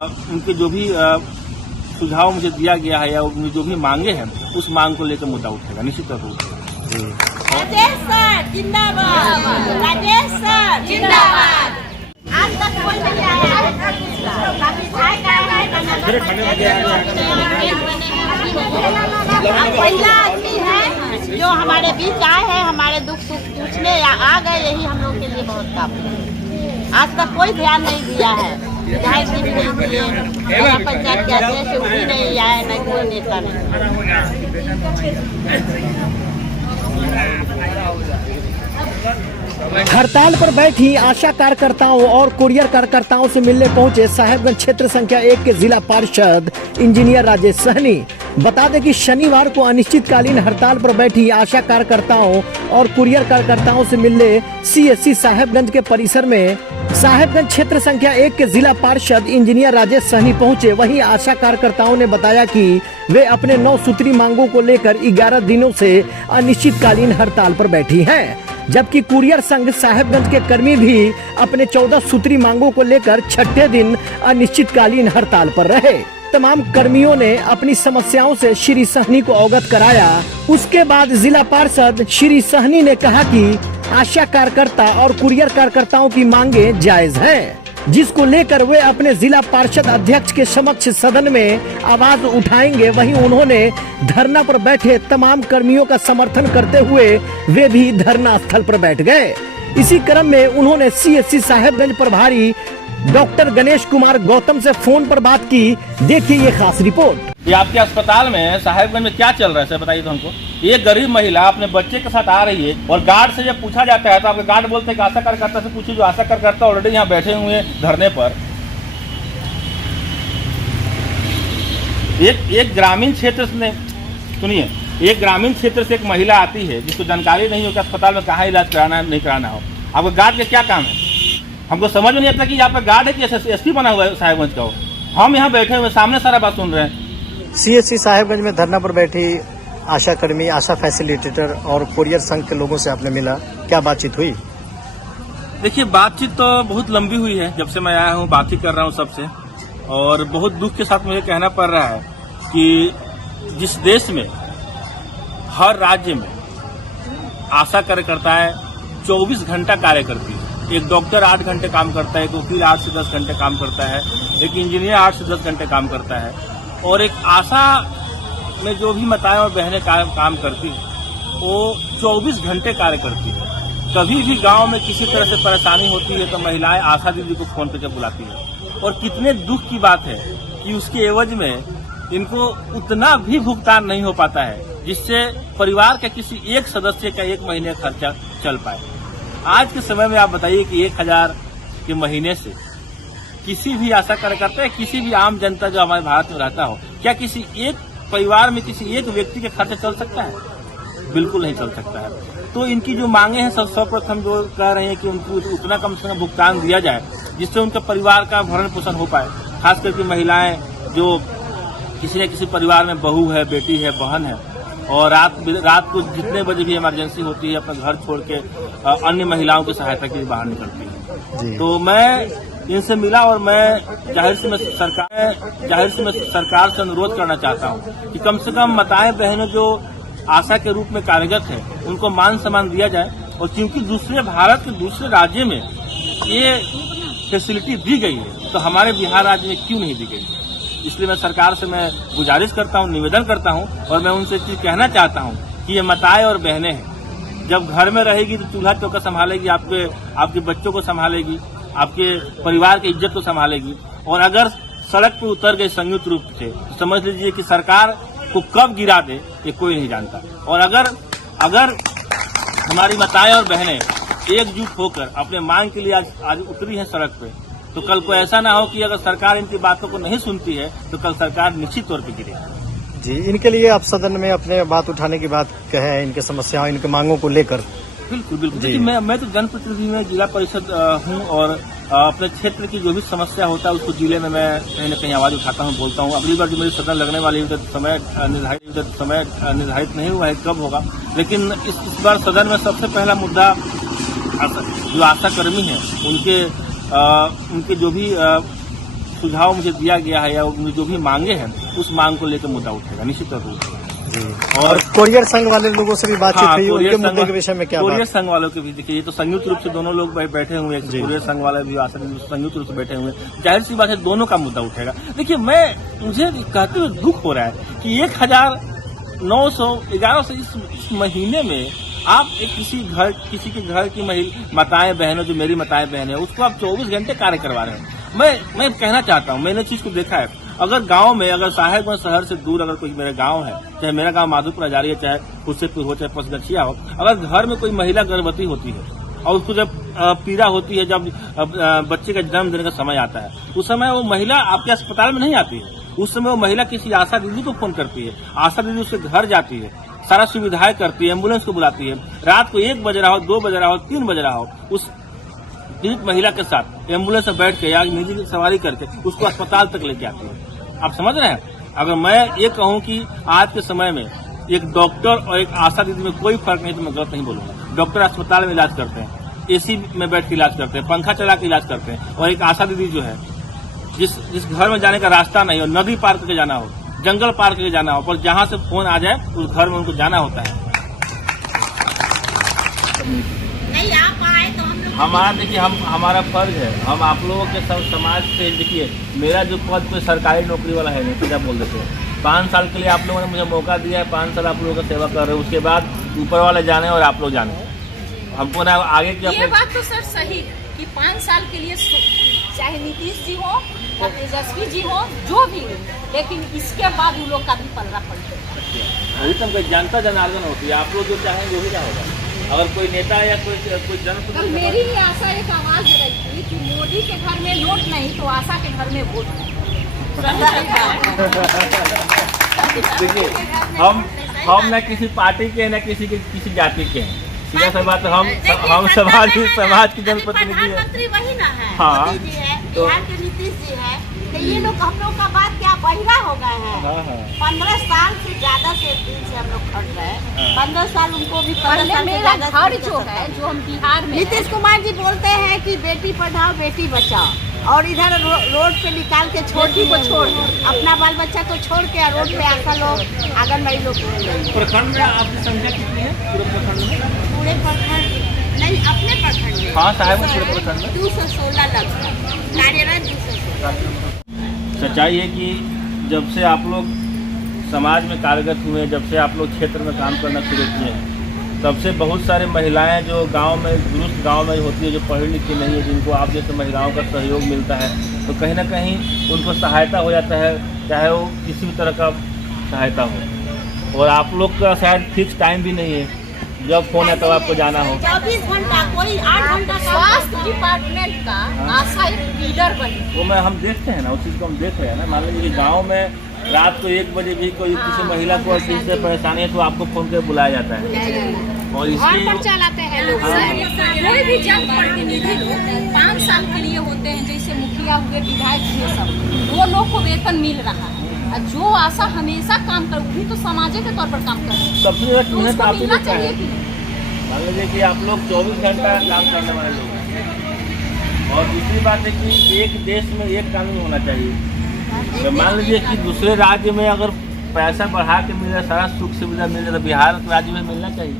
उनके जो भी सुझाव मुझे दिया गया है या उनकी जो भी मांगे हैं उस मांग को लेकर मुद्दा उठेगा, निश्चित तौर पर उठेगा। राजेश सर जिंदाबाद, राजेश सर जिंदाबाद। आज तक कोई नहीं आया पहला आदमी है जो हमारे बीच आए हैं, हमारे दुख सुख पूछने या आ गए, यही हम लोग के लिए बहुत काफी है। आज तक कोई ध्यान नहीं दिया है, विधायक जी भी नहीं दिए, जिला पंचायत के अध्यक्ष वो भी नहीं आए, न कोई नेता नहीं। हड़ताल पर बैठी आशा कार्यकर्ताओं और कुरियर कार्यकर्ताओं से मिलने पहुंचे साहेबगंज क्षेत्र संख्या 1 के जिला पार्षद इंजीनियर राजेश सहनी। बता दें कि शनिवार को अनिश्चितकालीन हड़ताल पर बैठी आशा कार्यकर्ताओं और कुरियर कार्यकर्ताओं से मिलने CSC साहेबगंज के परिसर में साहेबगंज क्षेत्र संख्या 1 के जिला पार्षद इंजीनियर राजेश सहनी पहुंचे। वहीं आशा कार्यकर्ताओं ने बताया कि वे अपने 9 सूत्री मांगों को लेकर 11 दिनों से अनिश्चितकालीन हड़ताल पर बैठी हैं, जबकि कुरियर संघ साहेबगंज के कर्मी भी अपने 14 सूत्री मांगों को लेकर छठे दिन अनिश्चितकालीन हड़ताल पर रहे। तमाम कर्मियों ने अपनी समस्याओं से श्री सहनी को अवगत कराया। उसके बाद जिला पार्षद श्री सहनी ने कहा कि आशा कार्यकर्ता और कुरियर कार्यकर्ताओं की मांगे जायज हैं, जिसको लेकर वे अपने जिला पार्षद अध्यक्ष के समक्ष सदन में आवाज उठाएंगे। वहीं उन्होंने धरना पर बैठे तमाम कर्मियों का समर्थन करते हुए वे भी धरना स्थल पर बैठ गए। इसी क्रम में उन्होंने CSC साहेबगंज प्रभारी डॉक्टर गणेश कुमार गौतम से फोन पर बात की। देखिए ये खास रिपोर्ट। ये आपके अस्पताल में साहेबगंज में क्या चल रहा है सर, बताइए तो हमको। ये गरीब महिला अपने बच्चे के साथ आ रही है और गार्ड से जब पूछा जाता है तो आपके गार्ड बोलते हैं कि आशा कार्यकर्ता से पूछिए, जो आशा कार्यकर्ता ऑलरेडी यहाँ बैठे हुए हैं धरने पर। एक ग्रामीण क्षेत्र से, सुनिए, एक ग्रामीण क्षेत्र से एक महिला आती है जिसको जानकारी नहीं हो कि अस्पताल में कहाँ इलाज कराना है नहीं कराना हो। आपको गार्ड का क्या काम है? हमको समझ में नहीं आता कि यहाँ पे गार्ड है कि SP बना हुआ है साहेबगंज का हो। हम यहाँ बैठे हुए सामने सारा बात सुन रहे हैं। CSC साहेबगंज में धरना पर बैठी आशा कर्मी, आशा फैसिलिटेटर और कुरियर संघ के लोगों से आपने मिला, क्या बातचीत हुई? देखिए, बातचीत तो बहुत लंबी हुई है। जब से मैं आया हूँ बात ही कर रहा हूँ सबसे, और बहुत दुख के साथ मुझे कहना पड़ रहा है कि जिस देश में हर राज्य में आशा कार्यकर्ताएं 24 घंटा कार्य करती है, एक डॉक्टर 8 घंटे काम करता है, एक वकील 8 से 10 घंटे काम करता है, एक इंजीनियर 8 से 10 घंटे काम करता है, और एक आशा में जो भी माताएं और बहनें काम करती है वो 24 घंटे कार्य करती है। कभी भी गांव में किसी तरह से परेशानी होती है तो महिलाएं आशा दीदी को फोन पे बुलाती है, और कितने दुख की बात है कि उसके एवज में इनको उतना भी भुगतान नहीं हो पाता है जिससे परिवार के किसी एक सदस्य का 1 महीने का खर्चा चल पाए। आज के समय में आप बताइए कि 1000 के महीने से किसी भी आशा कार्यकर्ता या किसी भी आम जनता जो हमारे भारत में रहता हो, क्या किसी एक परिवार में किसी एक व्यक्ति के खर्चे चल सकता है? बिल्कुल नहीं चल सकता है। तो इनकी जो मांगे हैं सर्वप्रथम जो कह रहे हैं कि उनको उतना कम से कम भुगतान दिया जाए जिससे उनका परिवार का भरण पोषण हो पाए। खास करके महिलाएं जो किसी न किसी परिवार में बहू है, बेटी है, बहन है, और रात को जितने बजे भी इमरजेंसी होती है अपना घर छोड़ के अन्य महिलाओं की सहायता के लिए बाहर निकलती है। तो मैं इनसे मिला और मैं जाहिर से मैं सरकार से अनुरोध करना चाहता हूं कि कम से कम माताएं बहनें जो आशा के रूप में कार्यरत है उनको मान सम्मान दिया जाए। और क्योंकि भारत के दूसरे राज्य में ये फैसिलिटी दी गई है तो हमारे बिहार राज्य में क्यों नहीं दी गई? इसलिए मैं सरकार से मैं गुजारिश करता हूं, निवेदन करता हूं, और मैं उनसे चीज कहना चाहता हूं कि ये माताएं और बहनें हैं, जब घर में रहेगी तो चूल्हा चौका संभालेगी, आपके बच्चों को संभालेगी, आपके परिवार की इज्जत को संभालेगी, और अगर सड़क पे उतर गए संयुक्त रूप से तो समझ लीजिए कि सरकार को कब गिरा दे ये कोई नहीं जानता। और अगर हमारी माताएं और बहनें एकजुट होकर अपने मांग के लिए आज उतरी हैं सड़क पे, तो कल को ऐसा ना हो कि अगर सरकार इनकी बातों को नहीं सुनती है तो कल सरकार निश्चित तौर पर गिरेगी। जी, इनके लिए आप सदन में अपने बात उठाने की बात कहे हैं, इनके समस्याओं, इनके मांगों को लेकर। बिल्कुल बिल्कुल। देखिए, मैं तो जनप्रतिनिधि में जिला परिषद हूँ, और अपने क्षेत्र की जो भी समस्या होता है उसको जिले में मैं कहीं न कहीं आवाज उठाता हूँ, बोलता हूँ। अगली बार जो मेरी सदन लगने वाली है समय निर्धारित नहीं हुआ है कब होगा, लेकिन इस बार सदन में सबसे पहला मुद्दा जो आशा कर्मी है उनके जो भी सुझाव मुझे दिया गया है या मुझे जो भी मांगे हैं उस मांग को लेकर मुद्दा उठेगा, निश्चित रूप से। और कोरियर संघ वाले लोगों से भी बातचीत हुई, कोरियर उनके मुद्दे के विषय में क्या कोरियर बात? संघ वालों के भी देखिए, ये तो संयुक्त रूप से दोनों लोग बैठे हुए हैं, कोरियर संघ वाले भी आशा संयुक्त रूप से बैठे हुए हैं, जाहिर सी बात है दोनों का मुद्दा उठेगा। देखिए मुझे कहते हुए दुख हो रहा है कि 1911 से इस महीने में आप एक किसी के घर की माताएं बहनें, जो मेरी माताएं बहनें, उसको आप 24 घंटे कार्य करवा रहे हैं। मैं कहना चाहता हूं, मैंने चीज को देखा है, अगर गांव में, अगर साहेबगंज शहर से दूर अगर कोई मेरा गांव है, चाहे मेरा गांव माधोपुर हजारी है, चाहे खुर्शीदपुर हो, चाहे पसगछिया हो, अगर घर में कोई महिला गर्भवती होती है और उसको जब पीड़ा होती है, जब बच्चे का जन्म देने का समय आता है, उस समय वो महिला आपके अस्पताल में नहीं आती है, उस समय वो महिला किसी आशा दीदी को फोन करती है, आशा दीदी उसके घर जाती है, सारा सुविधाएं करती है, एम्बुलेंस को बुलाती है, रात को 1 बज रहा हो, 2 बज रहा हो, 3 बज रहा हो, उस पीड़ित महिला के साथ एम्बुलेंस में बैठ के या निजी की सवारी करके उसको अस्पताल तक लेके आती है। आप समझ रहे हैं? अगर मैं ये कहूं कि आज के समय में एक डॉक्टर और एक आशा दीदी में कोई फर्क नहीं, तो मैं गलत नहीं बोलूंगा। डॉक्टर अस्पताल में इलाज करते हैं, एसी में बैठ के इलाज करते हैं, पंखा चला के इलाज करते हैं, और एक आशा दीदी जो है, जिस घर में जाने का रास्ता नहीं हो, नदी पार करके जाना हो, जंगल पार करके जाना हो, पर जहां से फोन आ जाए उस घर में उनको जाना होता है। नहीं आ पाए तो हम लोग हमारा देखिए, हमारा फर्ज है, हम आप लोगों के सब समाज से, देखिए मेरा जो पद कोई सरकारी नौकरी वाला है नहीं, तो क्या बोल देते हैं, 5 साल के लिए आप लोगों ने मुझे मौका दिया है, 5 साल आप लोगों का सेवा कर रहे हैं, उसके बाद ऊपर वाले जाने और आप लोग जाने, हमको ना आगे की ये बात तो सर सही है कि 5 साल के लिए चाहे नीतीश जी हो या तेजस्वी जी हो, जो भी हो, लेकिन इसके बाद उन लोग का भी पलड़ा पलटेगा। वही तो जनता जनार्दन होती है, आप लोग जो चाहेंगे वही क्या होगा। अगर कोई नेता या कोई जन, तो मेरी ही आशा एक आवाज रही थी कि मोदी के घर में नोट नहीं तो आशा के घर में वोट। देखिए हम न किसी पार्टी के, न किसी जाति के हैं, सीधा सा बात, हम समाज की जनप्रतिनिधि है। प्रधानमंत्री वही ना है, हाँ, मोदी जी है, बिहार के नीतीश जी है, तो ये लोग हम लोग का बात क्या बहिरा हो गए हैं। 15 साल से ज्यादा से दिन से हम लोग खड़ रहे हैं, 15 साल उनको भी 15 साल से मेरा ज्यादा घर जो है, जो हम बिहार में, नीतीश कुमार जी बोलते हैं कि बेटी पढ़ाओ बेटी बचाओ, और इधर रोड पे निकाल के छोटी को छोड़ अपना बाल बच्चा को छोड़ के रोड पे आकर लोग आंगनबाड़ी लोग प्रखंड में आपकी संख्या कितनी है पूरे प्रखंड में? पूरे प्रखंड नहीं, अपने प्रखंड में। हाँ साहब, पूरे प्रखंड में 216 लगभग कार्यरत 216। सच्चाई है कि जब से आप लोग समाज में कार्यरत हुए, जब से आप लोग क्षेत्र में काम करना शुरू किए हैं, तब से बहुत सारे महिलाएं जो गांव में, दुरुस्त गांव में होती है, जो पढ़ी लिखी नहीं है, जिनको आप जैसे महिलाओं का सहयोग मिलता है, तो कहीं ना कहीं उनको सहायता हो जाता है, चाहे वो किसी भी तरह का सहायता हो। और आप लोग का शायद फिक्स टाइम भी नहीं है, जब फोन है तब आपको जाना हो। 24 घंटा, कोई 8 घंटा स्वास्थ्य डिपार्टमेंट का आशा एक लीडर बनी। वो हम देखते हैं ना, उस चीज़ को हम देख रहे हैं ना। मान लीजिए कि गाँव में रात को 1 बजे भी कोई किसी महिला को किसी से परेशानी है, तो आपको फोन करके बुलाया जाता है, और इसलिए चलाते हैं लोग। कोई भी जनप्रतिनिधि 5 साल के लिए होते हैं, जैसे मुखिया हुए, विधायक हुए, सब वो लोग को वेतन मिल रहा है, और जो आशा हमेशा काम कर, वो भी तो समाज के तौर पर काम कर रहे हैं, सबसे ज़्यादा तो मेहनत उसको आप ही मिलना लोग का चाहिए है। कि नहीं? मान लीजिए कि आप लोग 24 घंटा काम करने वाले लोग हैं, और दूसरी बात है कि एक देश में एक कानून होना चाहिए। तो मान लीजिए कि दूसरे राज्य में अगर पैसा बढ़ा के मिल रहा है, सारा सुख सुविधा मिल रहा है, तो बिहार राज्य में मिलना चाहिए।